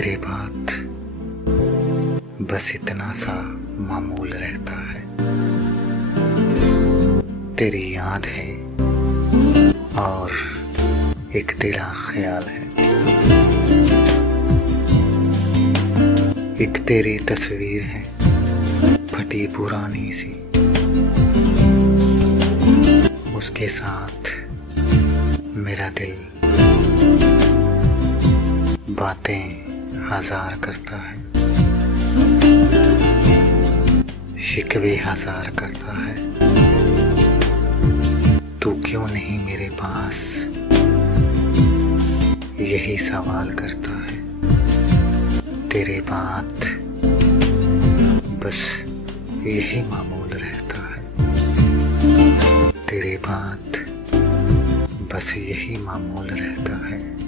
तेरे बात बस इतना सा मामूल रहता है। तेरी याद है और एक तेरा ख्याल है। एक तेरी तस्वीर है फटी पुरानी सी, उसके साथ मेरा दिल बातें हजार करता है, शिकवे हजार करता है। तू क्यों नहीं मेरे पास, यही सवाल करता है। तेरे बात बस यही मामूल रहता है। तेरे बात बस यही मामूल रहता है।